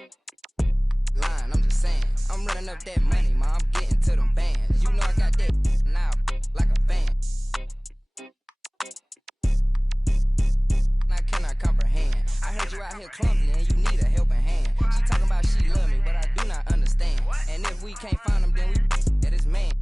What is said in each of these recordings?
Line, I'm just saying. I'm running up that money, ma. I'm getting to them bands. You know I got that now like a fan. I cannot comprehend. I heard you out here clumsy and you need a helping hand. She talking about she love me, but I do not understand. And if we can't find them, then we at his man.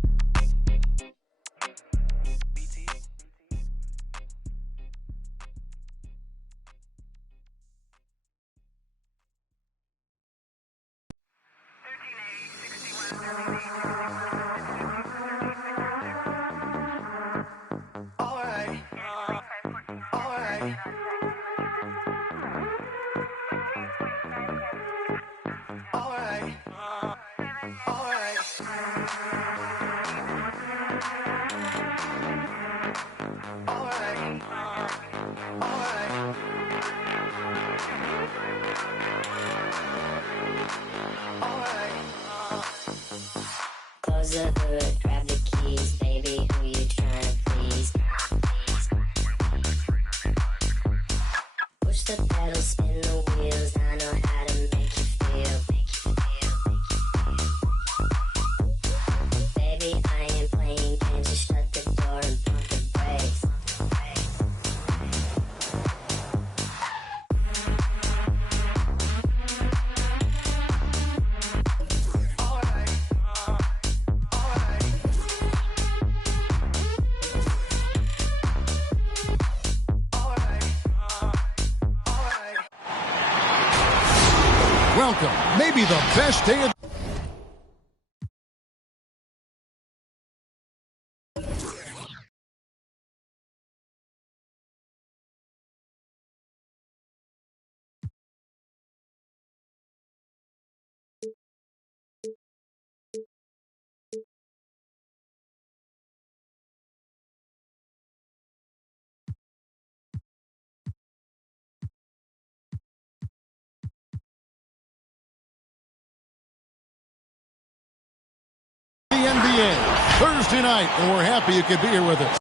Close the hood, grab the keys, baby, who you tryna please? Push the pedal, spin the wheels, I know how to make you feel. Baby, I ain't playing games, just shut the door and pump the brakes. Welcome, maybe the best day of the NBA Thursday night, and we're happy you could be here with us.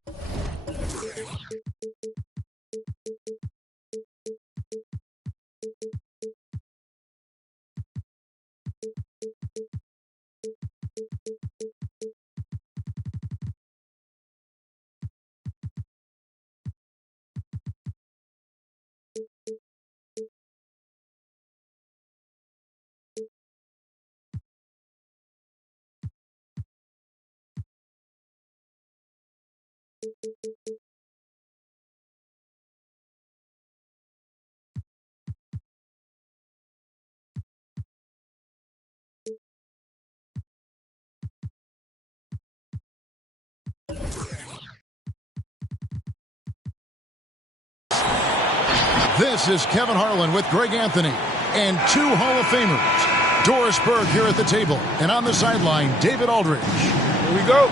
This is Kevin Harlan with Greg Anthony and two Hall of Famers. Doris Berg here at the table, and on the sideline, David Aldridge. Here we go.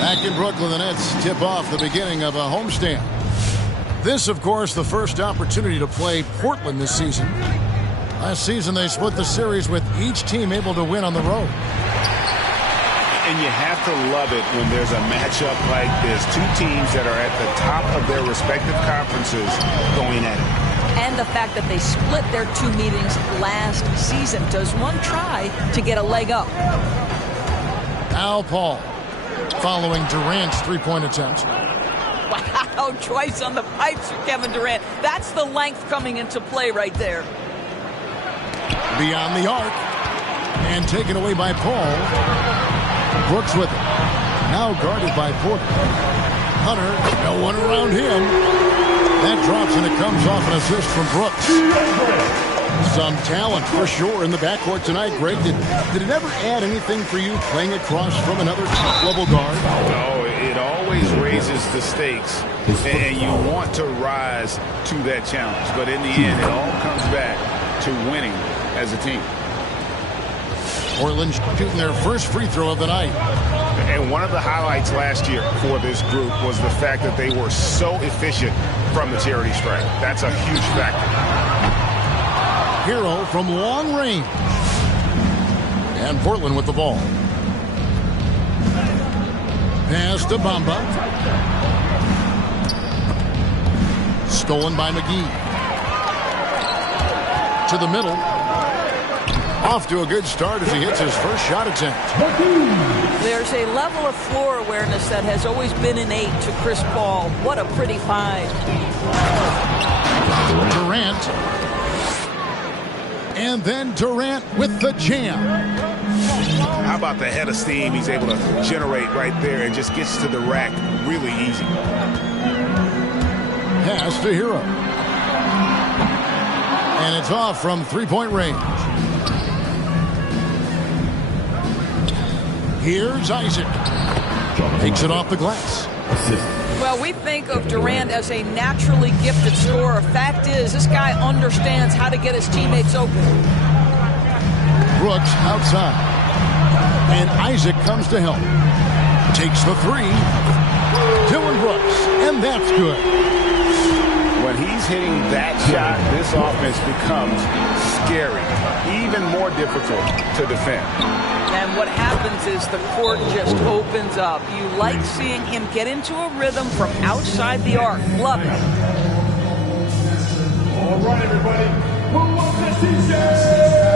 Back in Brooklyn, the Nets tip off the beginning of a homestand. This, of course, the first opportunity to play Portland this season. Last season, they split the series with each team able to win on the road. And you have to love it when there's a matchup like this. Two teams that are at the top of their respective conferences going at it. And the fact that they split their two meetings last season. Does one try to get a leg up? Al Paul following Durant's three-point attempt. Wow, twice on the pipes for Kevin Durant. That's the length coming into play right there. Beyond the arc. And taken away by Paul. Brooks with it. Now guarded by Porter. Hunter, no one around him. That drops and it comes off an assist from Brooks. Some talent for sure in the backcourt tonight, Greg. Did it ever add anything for you playing across from another top-level guard? No, it always raises the stakes, and you want to rise to that challenge. But in the end, it all comes back to winning as a team. Portland shooting their first free throw of the night. And one of the highlights last year for this group was the fact that they were so efficient from the charity stripe. That's a huge factor. Hero from long range. And Portland with the ball. Pass to Bamba. Stolen by McGee. to the middle. Off to a good start as he hits his first shot attempt. There's a level of floor awareness that has always been innate to Chris Paul. What a pretty find. Durant. And then Durant with the jam. How about the head of steam he's able to generate right there and just gets to the rack really easy. Pass to Hero. And it's off from three-point range. Here's Isaac. Takes it off the glass. Well, we think of Durant as a naturally gifted scorer. Fact is, this guy understands how to get his teammates open. Brooks outside. And Isaac comes to help. Takes the three. Dylan Brooks. And that's good. When he's hitting that shot, this offense becomes scary. Even more difficult to defend. And what happens is the court just opens up. You like seeing him get into a rhythm from outside the arc. Love it. All right, everybody. Who wants this t-shirt?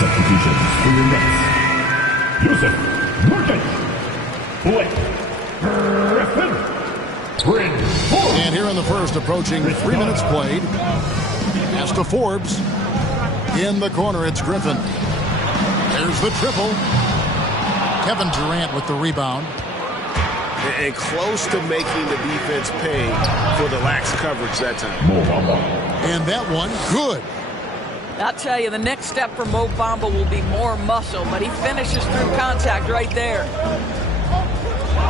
Substitutions for your Nets. Yusuf Nurkic. Blake Griffin. And here in the first, approaching 3 minutes played. Pass to Forbes. In the corner, it's Griffin. There's the triple. Kevin Durant with the rebound. And close to making the defense pay for the lax coverage that time. And that one, good. I'll tell you, the next step for Mo Bamba will be more muscle, but he finishes through contact right there.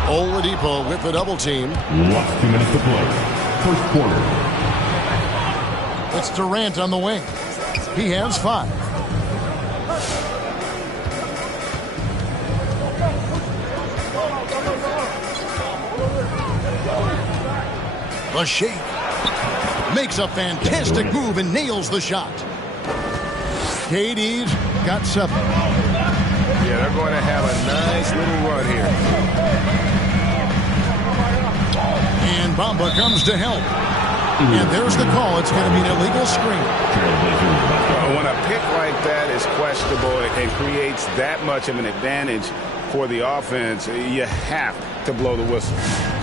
Oladipo with the double team. Last 2 minutes to play. First quarter. It's Durant on the wing. He has 5. The shake. Makes a fantastic move and nails the shot. KD's got 7. Yeah, they're going to have a nice little run here. And Bamba comes to help. And there's the call. It's going to be an illegal screen. When a pick like that is questionable and creates that much of an advantage for the offense, you have to blow the whistle.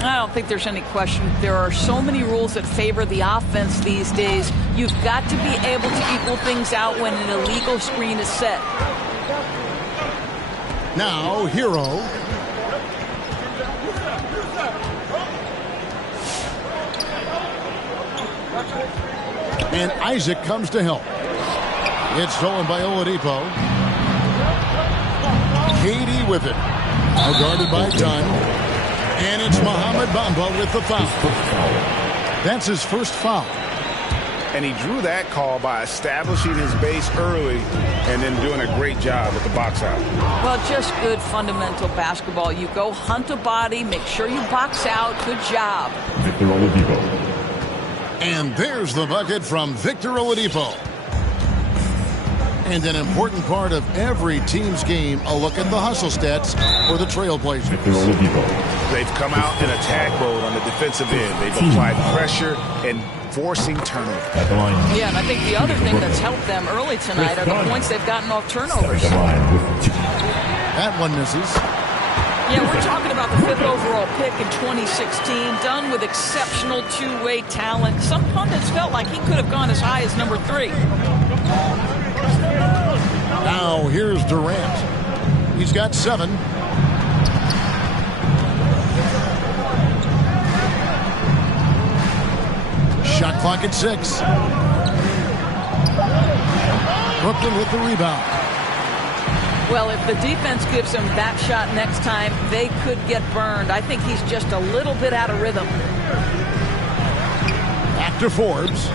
I don't think there's any question. There are so many rules that favor the offense these days. You've got to be able to equal things out when an illegal screen is set. Now, Hero. And Isaac comes to help. It's stolen by Oladipo. KD with it. Now guarded by Dunn. And it's Mohamed Bamba with the foul. That's his first foul. And he drew that call by establishing his base early and then doing a great job with the box out. Well, just good fundamental basketball. You go hunt a body, make sure you box out. Good job. Victor Oladipo. And there's the bucket from Victor Oladipo. And an important part of every team's game, a look at the hustle stats for the Trailblazers. Victor Oladipo. They've come out in attack mode on the defensive end. They've applied pressure and forcing turnover. At the line. Yeah, and I think the other thing that's helped them early tonight are the points they've gotten off turnovers. That one misses. Yeah, we're talking about the 5th overall pick in 2016, done with exceptional two-way talent. Some pundits felt like he could have gone as high as number 3. Now here's Durant. He's got 7. Shot clock at 6. Brooklyn with the rebound. Well, if the defense gives him that shot next time, they could get burned. I think he's just a little bit out of rhythm. Back to Forbes.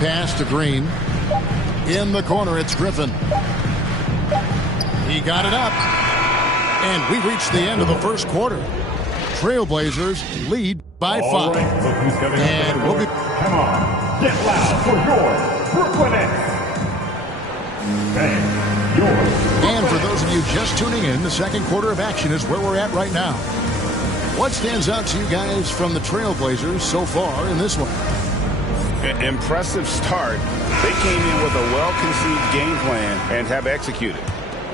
Pass to Green. In the corner, it's Griffin. He got it up. And we reached the end of the first quarter. Trailblazers lead by 5. All right, look who's coming up. And we'll be... Come on. get loud for your Brooklyn Nets. And your And for those of you just tuning in, the second quarter of action is where we're at right now. What stands out to you guys from the Trailblazers so far in this one? Impressive start. They came in with a well-conceived game plan and have executed.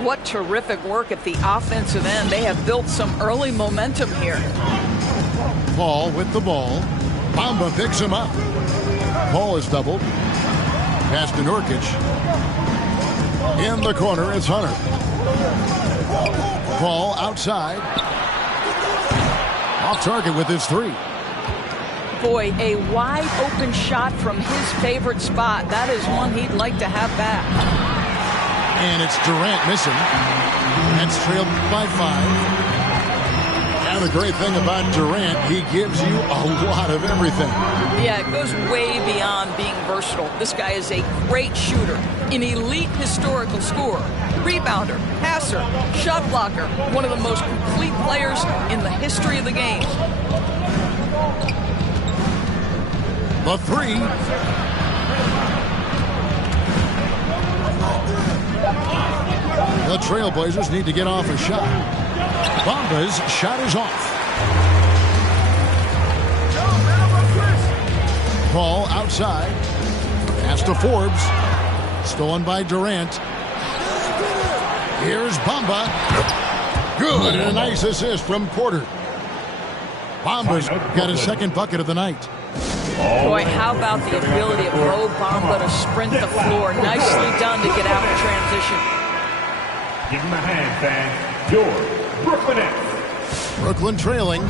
What terrific work at the offensive end. They have built some early momentum here. Paul with the ball. Bamba picks him up. Paul is doubled. Pass to Nurkic. In the corner, it's Hunter. Paul outside. Off target with his three. Boy, a wide open shot from his favorite spot. That is one he'd like to have back. And it's Durant missing. Nets trailed by 5. And the great thing about Durant, he gives you a lot of everything. Yeah, it goes way beyond being versatile. This guy is a great shooter, an elite historical scorer, rebounder, passer, shot blocker, one of the most complete players in the history of the game. The three. The Trailblazers need to get off a shot. Bamba's shot is off. Paul outside. Pass to Forbes. Stolen by Durant. Here's Bamba. Good, and a nice assist from Porter. Bamba's got his second bucket of the night. Boy, how about the ability of Mo Bamba to sprint the floor. Nicely done to get out in transition. Give him a hand, fans. Your Brooklyn Nets. Brooklyn trailing.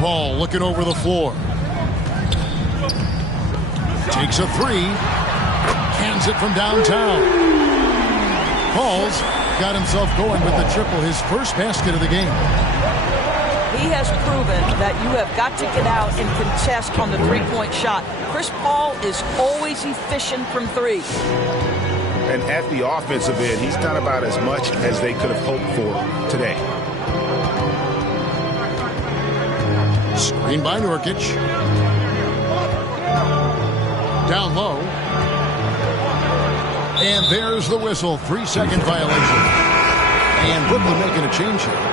Paul looking over the floor. Takes a three. Cans it from downtown. Paul's got himself going with the triple, his first basket of the game. He has proven that you have got to get out and contest on the three-point shot. Chris Paul is always efficient from three. And at the offensive end, he's done about as much as they could have hoped for today. Screen by Nurkic. Down low. And there's the whistle. 3-second violation. And Brooklyn making a change here.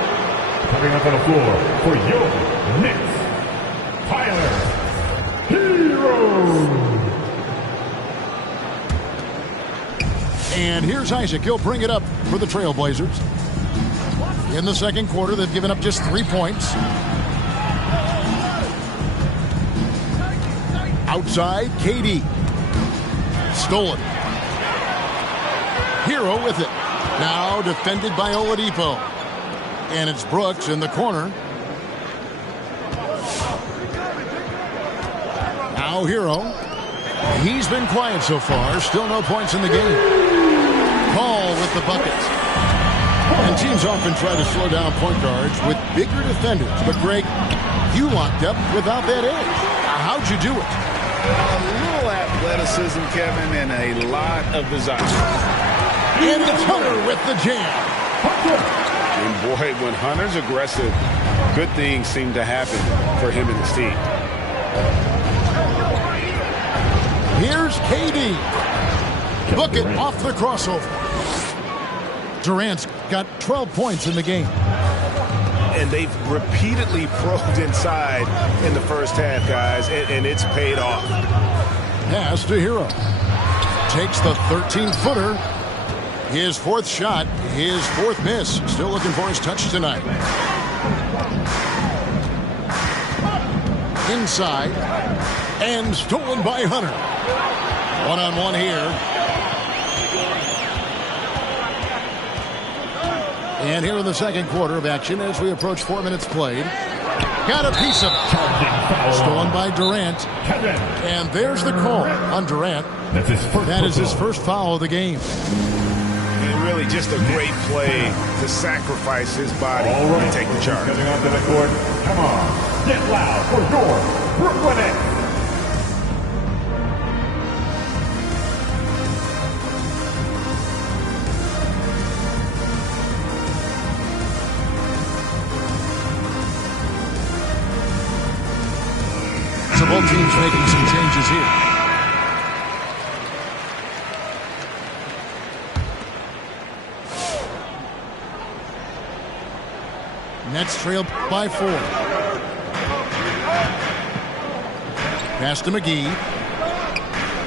Coming up on the floor for your Nets, Tyler Hero. And here's Isaac. He'll bring it up for the Trailblazers. In the second quarter, they've given up just 3 points. Outside, KD. Stolen. Hero with it. Now defended by Oladipo. And it's Brooks in the corner. Now Hero. He's been quiet so far. Still no points in the game. Paul with the buckets. And teams often try to slow down point guards with bigger defenders. But Greg, you locked up without that edge. How'd you do it? A little athleticism, Kevin, and a lot of desire. And it's Hunter with the jam. And boy, when Hunter's aggressive, good things seem to happen for him and his team. Here's KD. Bucket off the crossover. Durant's got 12 points in the game. And they've repeatedly probed inside in the first half, guys, and it's paid off. Pass to Hero. Takes the 13-footer. His fourth shot, his fourth miss. Still looking for his touch tonight. Inside. And stolen by Hunter. One-on-one here. And here in the second quarter of action as we approach 4 minutes played. Got a piece of it. Stolen by Durant. And there's the call on Durant. That is his first foul of the game. And really just a great play to sacrifice his body and take the charge. Coming onto the court. Come on. Get loud for your Brooklyn Nets. making some changes here. Nets trail by 4. Pass to McGee.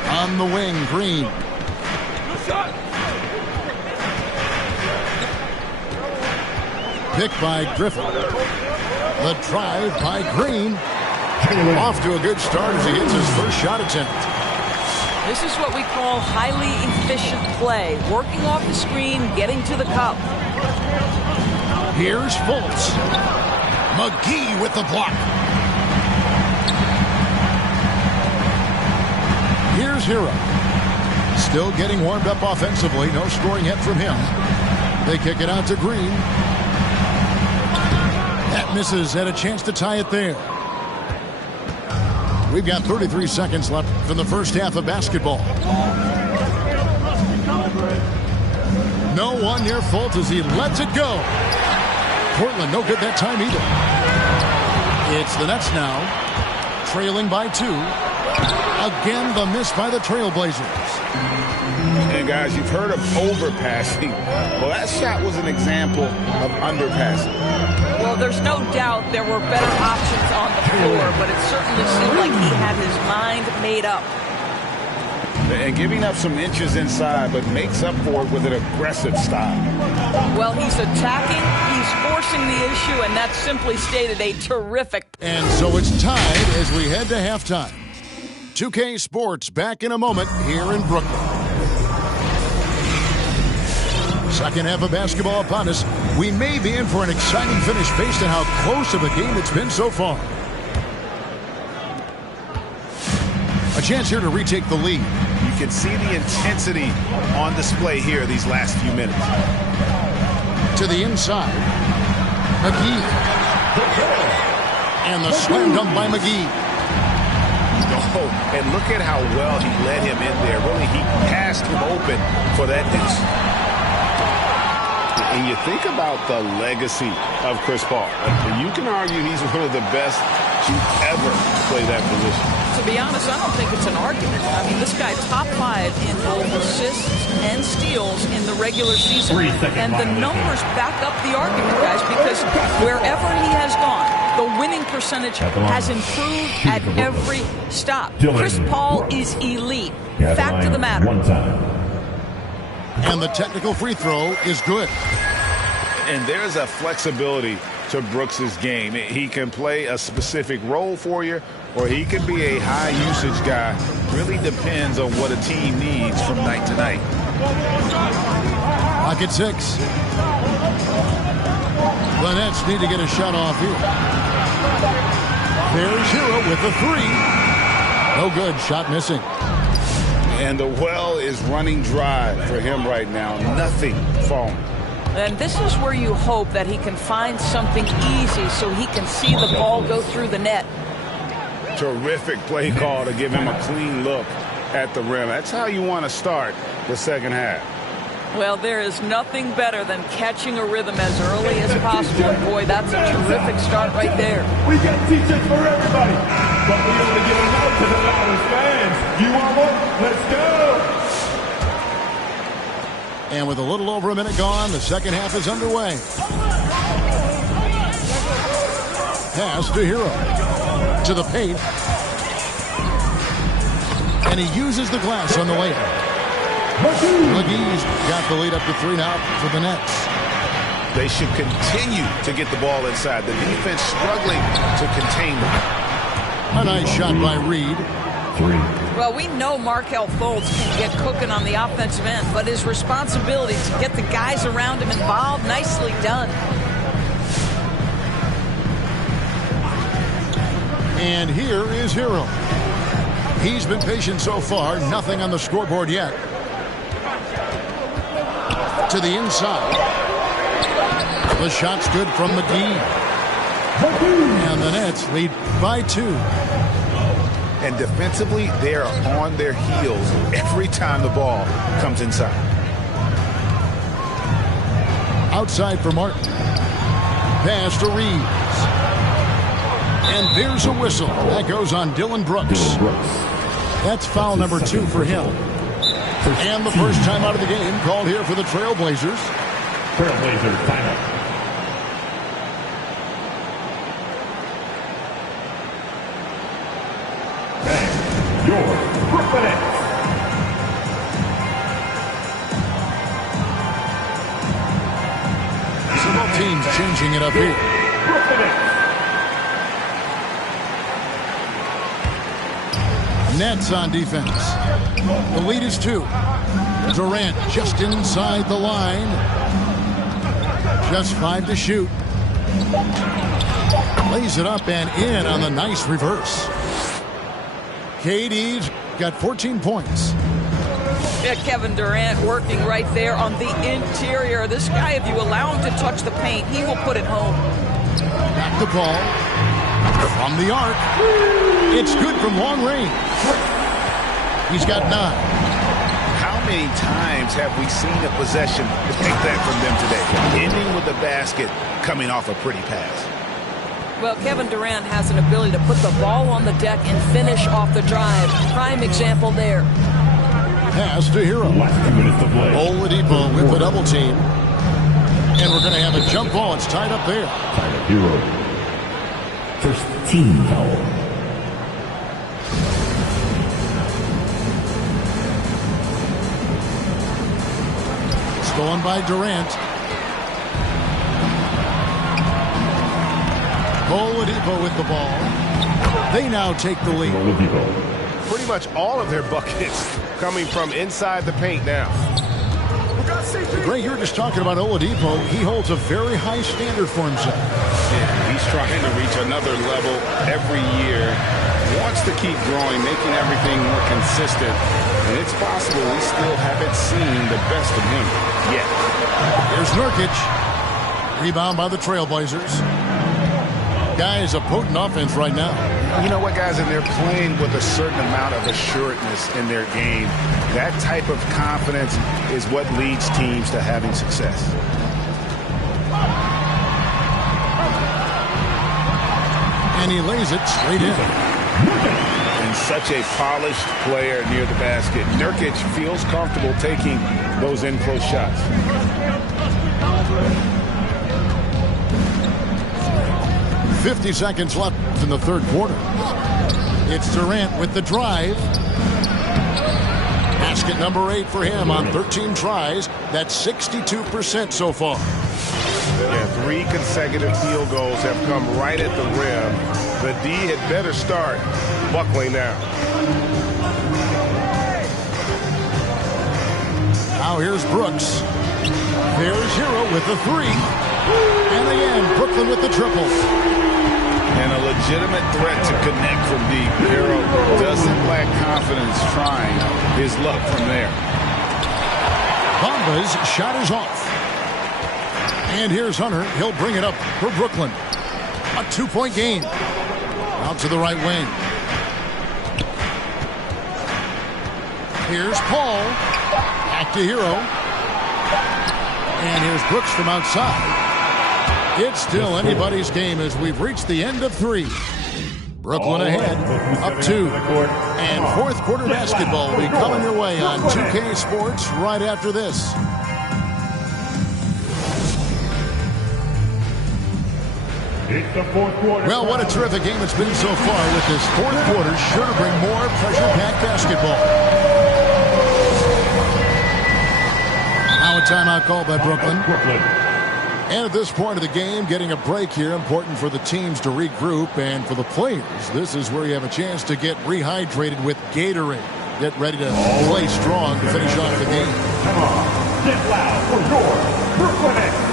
On the wing, Green. Picked by Griffin. The drive by Green. Off to a good start as he gets his first shot attempt. This is what we call highly efficient play. Working off the screen, getting to the cup. Here's Fultz. McGee with the block. Here's Hero. Still getting warmed up offensively. No scoring yet from him. They kick it out to Green. That misses, had a chance to tie it there. We've got 33 seconds left from the first half of basketball. No one near Fultz as he lets it go. Portland no good that time either. It's the Nets now, trailing by 2. Again, the miss by the Trailblazers. And guys, you've heard of overpassing. Well, that shot was an example of underpassing. Well, there's no doubt there were better options on the floor, but it certainly seemed like he had his mind made up. And giving up some inches inside, but makes up for it with an aggressive style. Well, he's attacking, he's forcing the issue, and that's simply stated a terrific. And so it's tied as we head to halftime. 2K Sports back in a moment here in Brooklyn. Second half of basketball upon us. We may be in for an exciting finish based on how close of a game it's been so far. A chance here to retake the lead. You can see the intensity on display here these last few minutes. To the inside. McGee. And the slam dunk by McGee. Oh, and look at how well he led him in there. Really, he passed him open for that deuce. And you think about the legacy of Chris Paul. You can argue he's one of the best to ever play that position. To be honest, I don't think it's an argument. I mean, this guy top 5 in both assists and steals in the regular season. And the numbers back up the argument, guys, because wherever he has gone, the winning percentage has improved at every stop. Chris Paul is elite. Fact of the matter. And the technical free throw is good. And there's a flexibility to Brooks's game. He can play a specific role for you, or he can be a high-usage guy. Really depends on what a team needs from night to night. Clock at 6. The Nets need to get a shot off here. There's Hero with the 3. No good. Shot missing. And the well is running dry for him right now. Nothing falling. And this is where you hope that he can find something easy so he can see the ball go through the net. Terrific play call to give him a clean look at the rim. That's how you want to start the second half. Well, there is nothing better than catching a rhythm as early as possible. And boy, that's a terrific start right there. We got t-shirts for everybody, but we only give them out to the loudest fans. You want one? Let's go! And with a little over a minute gone, the second half is underway. Pass to Hero. To the paint. And he uses the glass on the layup. McGee's got the lead up to 3 now for the Nets. They should continue to get the ball inside. The defense struggling to contain them. A nice shot by Reed. 3. Well, we know Markelle Fultz can get cooking on the offensive end, but his responsibility to get the guys around him involved, nicely done. And here is Hero. He's been patient so far. Nothing on the scoreboard yet. To the inside. The shot's good from McGee. And the Nets lead by 2. And defensively, they are on their heels every time the ball comes inside. Outside for Martin. Pass to Reeves. And there's a whistle. That goes on Dylan Brooks. That's foul number 2 for him. And the first time out of the game called here for the Trailblazers. Trailblazers timeout. And your Brooklyn Nets. Several teams changing it up here. Brooklyn Nets. Nets on defense. The lead is 2. Durant just inside the line. Just 5 to shoot. Lays it up and in on the nice reverse. KD's got 14 points. Yeah, Kevin Durant working right there on the interior. This guy, if you allow him to touch the paint, he will put it home. Back the ball. From the arc. It's good from long range. He's got 9. How many times have we seen a possession like that from them today? Ending with the basket, coming off a pretty pass. Well, Kevin Durant has an ability to put the ball on the deck and finish off the drive. Prime example there. Pass to Hero. Last 2 minutes to play. Oladipo with the double team. And we're going to have a jump ball. It's tied up there. Tied up Hero. First team foul. Stolen by Durant. Oladipo with the ball. They now take the lead. Oladipo. Pretty much all of their buckets coming from inside the paint now. Greg, you were just talking about Oladipo. He holds a very high standard for himself. Yeah, he's trying to reach another level every year. Wants to keep growing, making everything more consistent. And it's possible we still haven't seen the best of him yet. Here's Nurkic. Rebound by the Trailblazers. Guys, a potent offense right now. You know what, guys? And they're playing with a certain amount of assuredness in their game. That type of confidence is what leads teams to having success. And he lays it straight in. And such a polished player near the basket. Nurkic feels comfortable taking those in-close shots. .50 seconds left in the third quarter. It's Durant with the drive. Basket number 8 for him on 13 tries. That's 62% so far. Yeah, 3 consecutive field goals have come right at the rim. The D had better start buckling now. Now here's Brooks. There's Hero with the 3. And again, Brooklyn with the triple. And a legitimate threat to connect from deep. Hero doesn't lack confidence trying his luck from there. Bamba's shot is off. And here's Hunter. He'll bring it up for Brooklyn. A 2-point game. Out to the right wing. Here's Paul. Back to Hero. And here's Brooks from outside. It's still anybody's game as we've reached the end of 3. Brooklyn ahead, up 2. And fourth quarter basketball will be coming your way on 2K Sports right after this. It's the fourth quarter. Well, what a terrific game it's been so far with this fourth quarter. Sure to bring more pressure-packed basketball. Now a timeout called by Brooklyn. And at this point of the game, getting a break here, important for the teams to regroup, and for the players, this is where you have a chance to get rehydrated with Gatorade. Get ready to play strong to finish off the game. Come on, get loud for your Brooklyn Nets.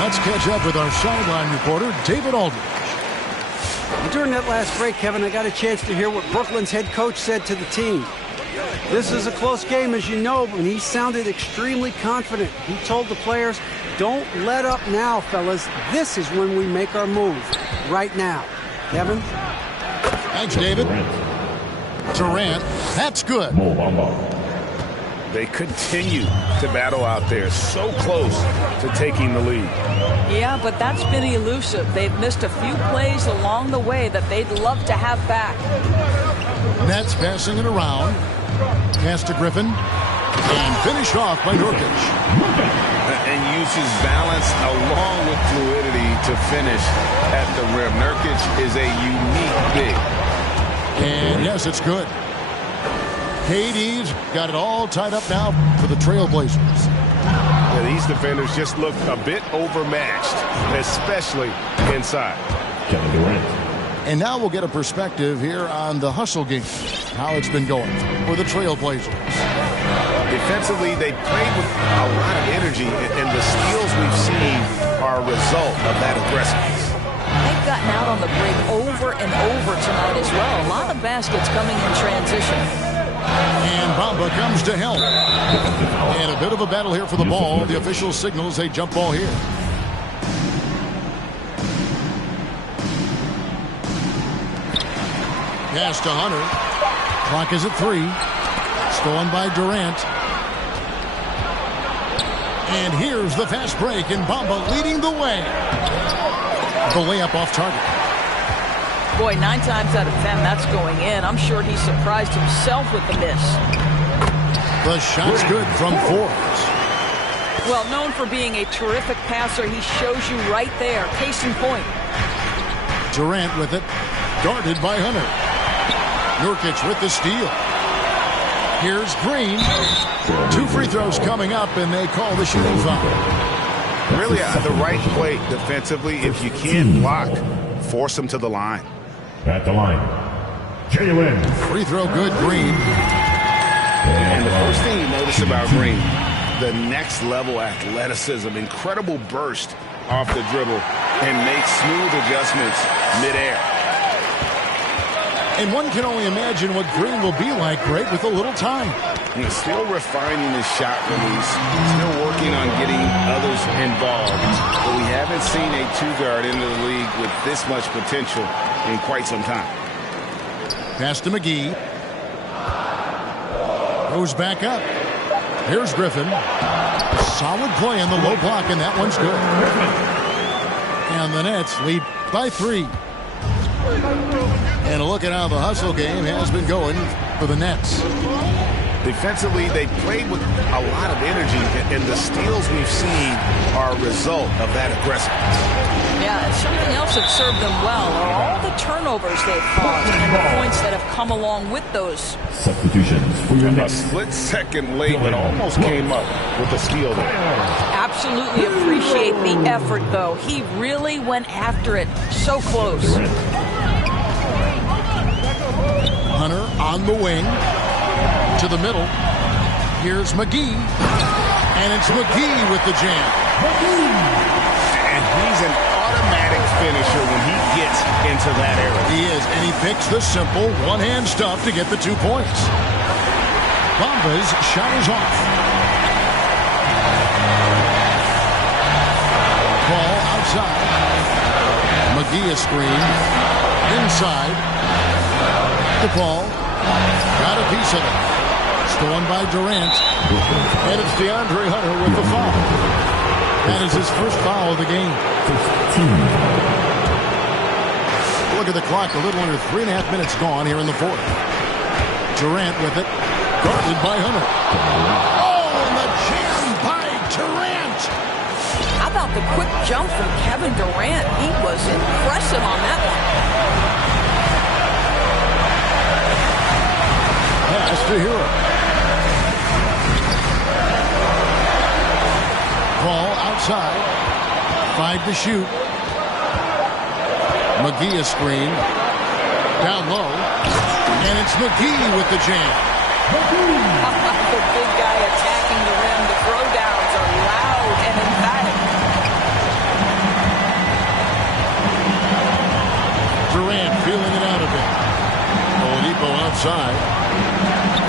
Let's catch up with our sideline reporter, David Aldridge. During that last break, Kevin, I got a chance to hear what Brooklyn's head coach said to the team. This is a close game, as you know, and he sounded extremely confident. He told the players, don't let up now, fellas. This is when we make our move. Right now. Kevin? Thanks, David. Durant. That's good. They continue to battle out there, so close to taking the lead. Yeah, but that's been elusive. They've missed a few plays along the way that they'd love to have back. Nets passing it around. Pass to Griffin. And finished off by Nurkic. And uses balance along with fluidity to finish at the rim. Nurkic is a unique big. And yes, it's good. KD's got it all tied up now for the Trailblazers. Yeah, these defenders just look a bit overmatched, especially inside. Kevin Durant. And now we'll get a perspective here on the hustle game, how it's been going for the Trailblazers. Defensively, they played with a lot of energy, and the steals we've seen are a result of that aggressiveness. They've gotten out on the break over and over tonight as well. A lot of baskets coming in transition. And Bamba comes to help. And a bit of a battle here for the ball. The official signals a jump ball here. Pass to Hunter. Clock is at 3. Stolen by Durant. And here's the fast break, and Bamba leading the way. The layup off target. Boy, 9 times out of 10, that's going in. I'm sure he surprised himself with the miss. The shot's good from Forbes. Well, known for being a terrific passer, he shows you right there. Case in point. Durant with it. Guarded by Hunter. Nurkic with the steal. Here's Green. 2 free throws coming up, and they call the shooting foul. Really, the right play defensively. If you can't block, force them to the line. At the line, Jalen. Free throw good, Green. And the first thing you notice about Green, the next level athleticism, incredible burst off the dribble, and makes smooth adjustments midair. And one can only imagine what Green will be like, great with a little time. He's still refining his shot release, still working on getting others involved. But we haven't seen a 2-guard into the league with this much potential in quite some time. Pass to McGee. Goes back up. Here's Griffin. Solid play on the low block, and that one's good. And the Nets lead by 3. And a look at how the hustle game has been going for the Nets. Defensively, they played with a lot of energy, and the steals we've seen are a result of that aggressiveness. Yeah, and something else that served them well are all the turnovers they've caused and the points that have come along with those. Substitutions for your A Nets. split second late, but almost came up with a steal there. Absolutely appreciate the effort, though. He really went after it. So close. Hunter on the wing. To the middle. Here's McGee. And it's McGee with the jam. And he's an automatic finisher when he gets into that area. He is, and he picks the simple one-hand stuff to get the 2 points. Bamba's shot is off. Ball outside. McGee a screen. Inside. DePaul got a piece of it. Stolen by Durant. And it's DeAndre Hunter with the foul. That is his first foul of the game. Look at the clock. A little under 3.5 minutes gone here in the 4th. Durant with it. Guarded by Hunter. Oh, and the jam by Durant. How about the quick jump from Kevin Durant? He was impressive on that one. Pass to Hero. Ball outside. 5 to shoot. McGee a screen. Down low. And it's McGee with the jam. The big guy attacking the rim. The throwdowns are loud and emphatic. Durant feeling it out a bit. Oladipo outside.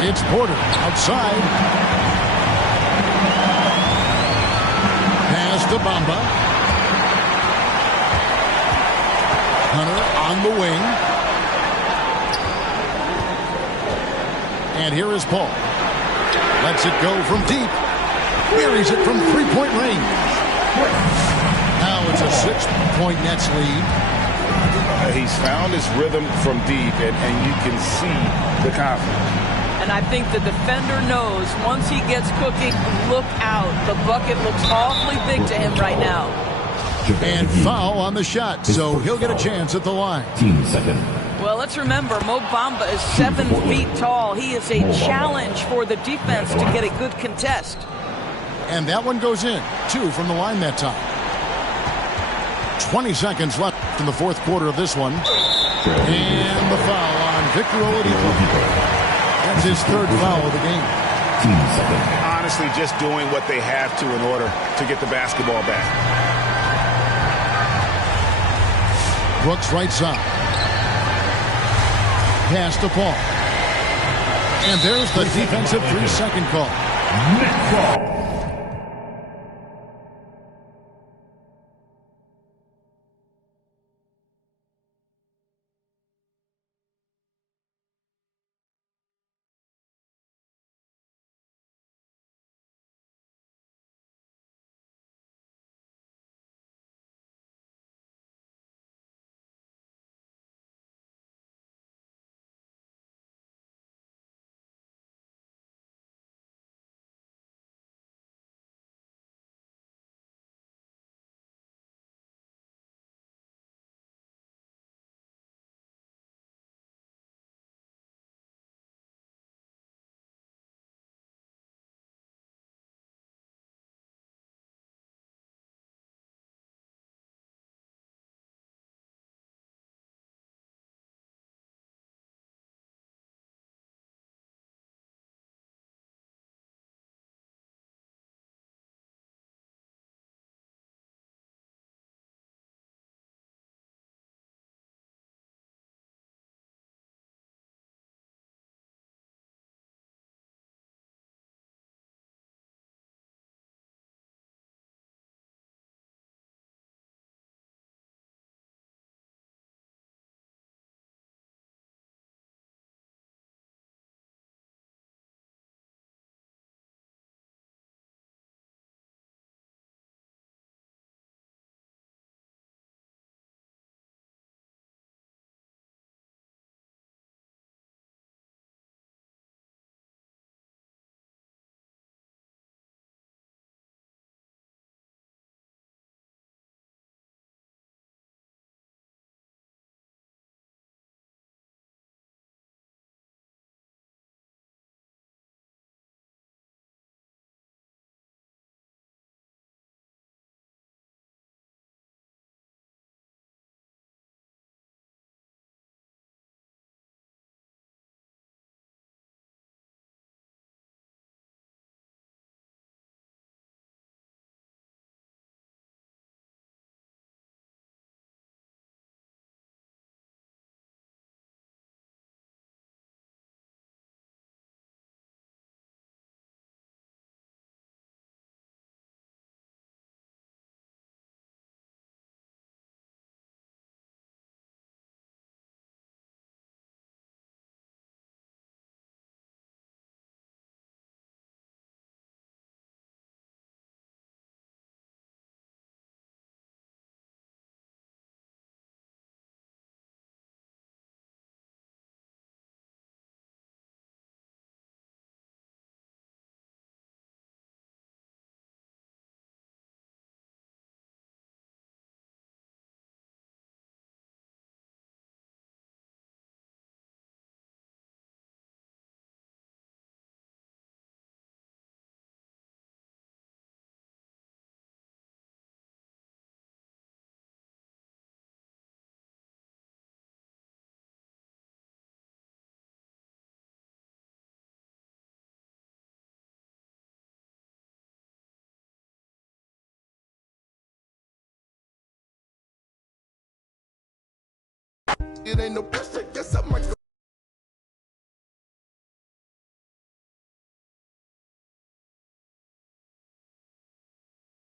It's Porter outside. Pass to Bamba. Hunter on the wing. And here is Paul. Lets it go from deep. Buries it from three-point range. Now it's a 6-point Nets lead. He's found his rhythm from deep, and you can see the confidence. And I think the defender knows once he gets cooking, look out. The bucket looks awfully big to him right now. And foul on the shot, so he'll get a chance at the line. Well, let's remember, Mo Bamba is 7 feet tall. He is a challenge for the defense to get a good contest. And that one goes in. 2 from the line that time. 20 seconds left in the fourth quarter of this one. And the foul on Victor Oladipo. That's his third foul of the game. Honestly, just doing what they have to in order to get the basketball back. Brooks right side. Pass to Paul. And there's the defensive 3-second call. Net ball. It ain't no pressure, yes, I'm like